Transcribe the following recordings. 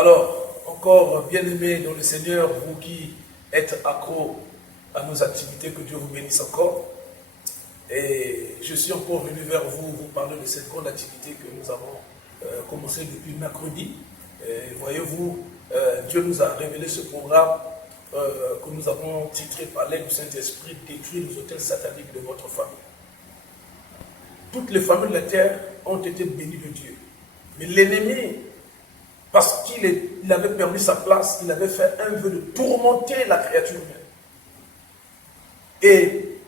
Alors, encore bien-aimés dans le Seigneur, vous qui êtes accros à nos activités, que Dieu vous bénisse encore. Et je suis encore venu vers vous parler de cette grande activité que nous avons commencé depuis mercredi. Voyez-vous, Dieu nous a révélé ce programme que nous avons titré par l'aide du Saint-Esprit, détruire les autels sataniques de votre famille. Toutes les familles de la terre ont été bénies de Dieu. Mais l'ennemi, parce qu'il avait perdu sa place, il avait fait un vœu de tourmenter la créature humaine. Et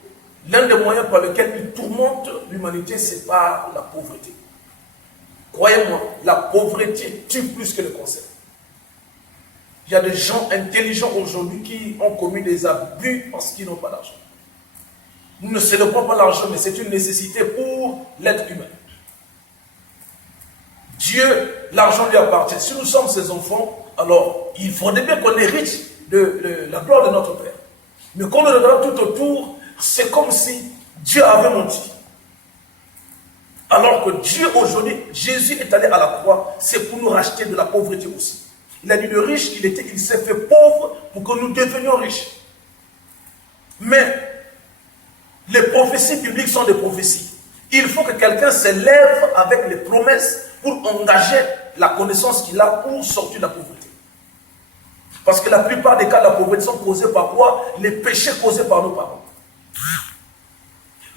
l'un des moyens par lesquels il tourmente l'humanité, c'est par la pauvreté. Croyez-moi, la pauvreté tue plus que le cancer. Il y a des gens intelligents aujourd'hui qui ont commis des abus parce qu'ils n'ont pas d'argent. Nous ne célébrons pas l'argent, mais c'est une nécessité pour l'être humain. Dieu, l'argent lui appartient. Si nous sommes ses enfants, alors il faudrait bien qu'on hérite de la gloire de notre Père. Mais quand on regarde tout autour, c'est comme si Dieu avait menti. Alors que Dieu aujourd'hui, Jésus est allé à la croix, c'est pour nous racheter de la pauvreté aussi. Il a dit le riche qu'il était, il s'est fait pauvre pour que nous devenions riches. Mais les prophéties bibliques sont des prophéties. Il faut que quelqu'un s'élève avec les promesses pour engager la connaissance qu'il a pour sortir de la pauvreté. Parce que la plupart des cas de la pauvreté sont causés par quoi? Les péchés causés par nos parents.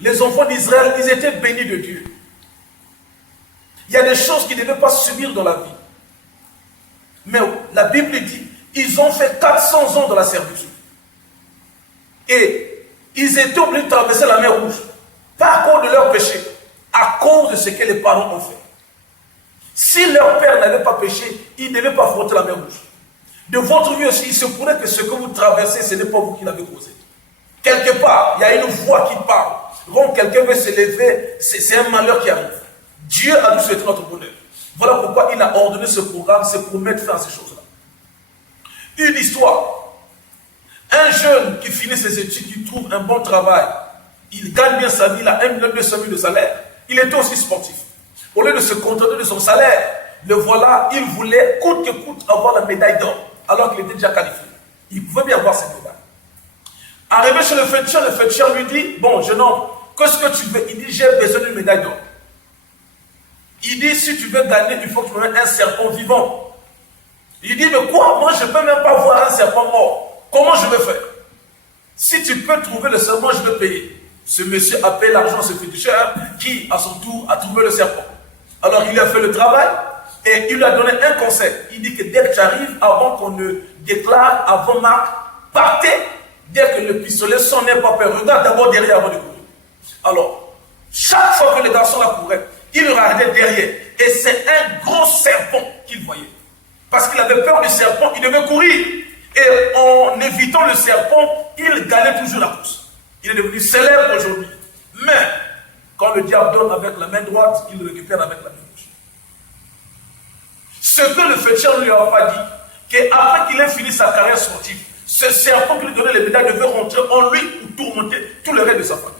Les enfants d'Israël, ils étaient bénis de Dieu. Il y a des choses qu'ils ne devaient pas subir dans la vie. Mais la Bible dit, ils ont fait 400 ans de la servitude. Et ils étaient obligés de traverser la mer Rouge. Pas à cause de leur péché, à cause de ce que les parents ont fait. Si leur père n'avait pas péché, ils ne devaient pas affronter la mer Rouge. De votre vie aussi, il se pourrait que ce que vous traversez, ce n'est pas vous qui l'avez causé. Quelque part, il y a une voix qui parle. Quand quelqu'un veut se lever, c'est un malheur qui arrive. Dieu a dû souhaiter notre bonheur. Voilà pourquoi il a ordonné ce programme, c'est pour mettre fin à ces choses-là. Une histoire. Un jeune qui finit ses études, qui trouve un bon travail, il gagne bien sa vie, il a 1,2 million de salaire. Il était aussi sportif. Au lieu de se contenter de son salaire, le voilà, il voulait coûte que coûte avoir la médaille d'or, alors qu'il était déjà qualifié. Il pouvait bien avoir cette médaille. Arrivé chez le féticheur lui dit, bon jeune homme, qu'est-ce que tu veux? Il dit, j'ai besoin d'une médaille d'or. Il dit, si tu veux gagner, il faut que tu me mettes un serpent vivant. Il dit, mais quoi? Moi, je ne peux même pas voir un serpent mort. Comment je vais faire? Si tu peux trouver le serpent, je vais payer. Ce monsieur a payé l'argent à ce féticheur qui, à son tour, a trouvé le serpent. Alors, il a fait le travail et il lui a donné un conseil. Il dit que dès que tu arrives, avant qu'on ne déclare, avant Marc, partez. Dès que le pistolet sonne, n'aie pas peur. Regarde d'abord derrière avant de courir. Alors, chaque fois que le garçon la courait, il regardait derrière. Et c'est un gros serpent qu'il voyait. Parce qu'il avait peur du serpent, il devait courir. Et en évitant le serpent, il gagnait toujours la course. Il est devenu célèbre aujourd'hui. Mais, quand le diable donne avec la main droite, il le récupère avec la main gauche. Ce que le féticheur ne lui a pas dit, qu'après qu'il ait fini sa carrière sportive, ce serpent qui lui donnait les médailles devait rentrer en lui pour tourmenter tout le reste de sa famille.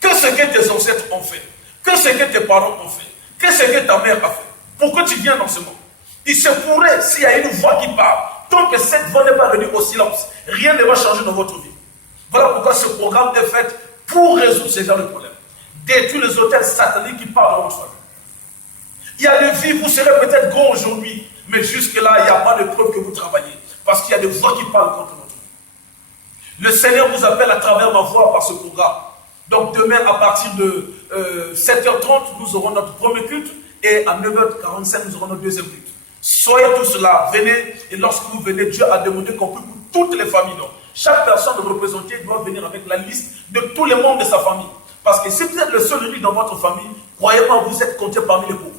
Que ce que tes ancêtres ont fait, que ce que tes parents ont fait, que ce que ta mère a fait, pourquoi tu viens dans ce monde? Il se pourrait, s'il y a une voix qui parle, tant que cette voix n'est pas venue au silence, rien ne va changer dans votre vie. Voilà pourquoi ce programme est fait pour résoudre ce genre de problème. Détruire les hôtels sataniques qui parlent dans votre famille. Il y a des vies, vous serez peut-être gros aujourd'hui, mais jusque-là, il n'y a pas de preuve que vous travaillez. Parce qu'il y a des voix qui parlent contre notre vie. Le Seigneur vous appelle à travers ma voix par ce programme. Donc demain, à partir de 7h30, nous aurons notre premier culte. Et à 9h45, nous aurons notre deuxième culte. Soyez tous là, venez. Et lorsque vous venez, Dieu a demandé qu'on prie pour toutes les familles. Donc, chaque personne représentée doit venir avec la liste de tous les membres de sa famille. Parce que si vous êtes le seul riche dans votre famille, croyez-moi, vous êtes compté parmi les pauvres.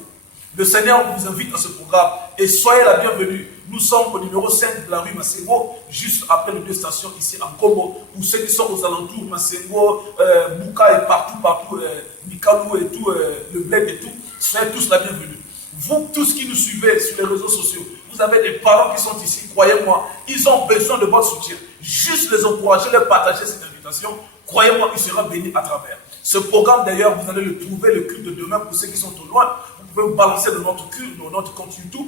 Le Seigneur vous invite à ce programme et soyez la bienvenue. Nous sommes au numéro 5 de la rue Massengo, juste après les deux stations ici à Kobo. Pour ceux qui sont aux alentours, Massengo, Bouka et partout, Mikalou et tout, le bled et tout, soyez tous la bienvenue. Vous, tous qui nous suivez sur les réseaux sociaux, vous avez des parents qui sont ici, croyez-moi, ils ont besoin de votre soutien. Juste les encourager, les partager cette invitation. Croyez-moi, il sera béni à travers. Ce programme, d'ailleurs, vous allez le trouver, le culte de demain, pour ceux qui sont au loin. Vous pouvez vous balancer dans notre culte, dans notre compte YouTube.